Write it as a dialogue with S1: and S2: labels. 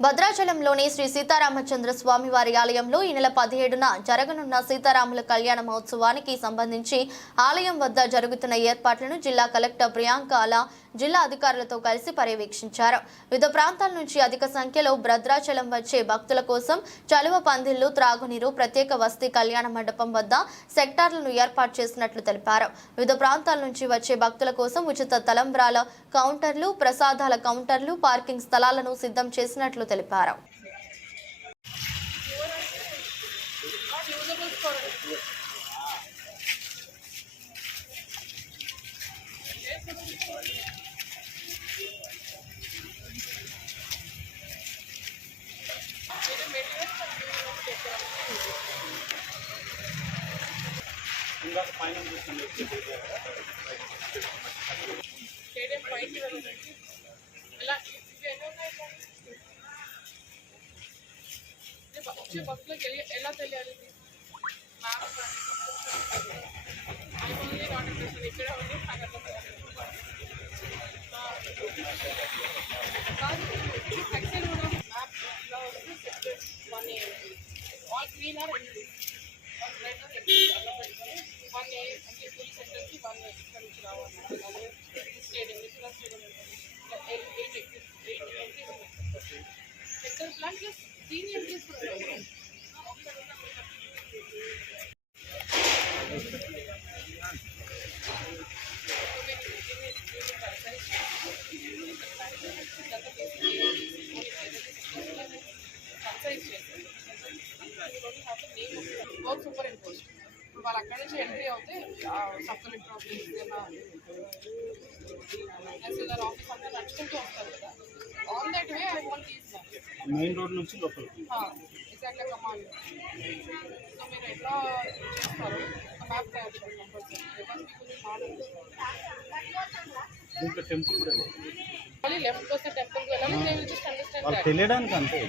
S1: భద్రాచలంలోని శ్రీ సీతారామచంద్ర స్వామి వారి ఆలయంలో ఈ నెల పదిహేడున జరగనున్న సీతారాముల కళ్యాణ మహోత్సవానికి సంబంధించి ఆలయం వద్ద జరుగుతున్న ఏర్పాట్లను జిల్లా కలెక్టర్ ప్రియాంక అలా జిల్లా అధికారులతో కలిసి పర్యవేక్షించారు. వివిధ ప్రాంతాల నుంచి అధిక సంఖ్యలో భద్రాచలం వచ్చే భక్తుల కోసం చలువ పందిళ్ళు త్రాగునీరు ప్రత్యేక వస్తీ కళ్యాణ మండపం వద్ద సెక్టార్లను ఏర్పాటు చేసినట్లు తెలిపారు. వివిధ ప్రాంతాల నుంచి వచ్చే భక్తుల కోసం ఉచిత తలంబ్రాల కౌంటర్లు ప్రసాదాల కౌంటర్లు పార్కింగ్ స్థలాలను సిద్ధం చేసినట్లు తెలిపారు.
S2: భక్తులకు ఎలి- ఎలా తెలియాలి ఇది? మ్యాప్ అక్కడ ఉంది. ఆ. కాదు ఎక్సెల్ కూడా మ్యాప్ ఇలా వస్తే sector one A all green or all red or అలా పెట్టుకొని వన్ ఏ అంటే ఫుల్ సెక్టర్కి వన్ ఏ ఇక్కడ నుంచి రావాలి అలాగే స్టేడియం ఇక్కడ స్టేడియం ఉంటుంది eight eight eight entries sector plan plus దీని ఎంట్రీస్ work super ఇప్పుడు వాళ్ళు అక్కడి నుంచి ఎంట్రీ అవుతే కలెక్టర్ ఆఫీస్ తహసీల్దార్ ఆఫీస్ అంతా నడుచుకుంటూ వస్తారు కదా on that way I want
S3: main road నుంచి
S2: ఎగ్జాక్ట్గా కమాండ్ సో మీరు ఎట్లా చేస్తారు మ్యాప్ తయారు
S3: దీంట్లో టెంపుల్ కూడా
S2: మళ్ళీ లెఫ్ట్ వస్తే టెంపుల్కి వెళ్ళాలి
S3: తెలియడానికి అంతే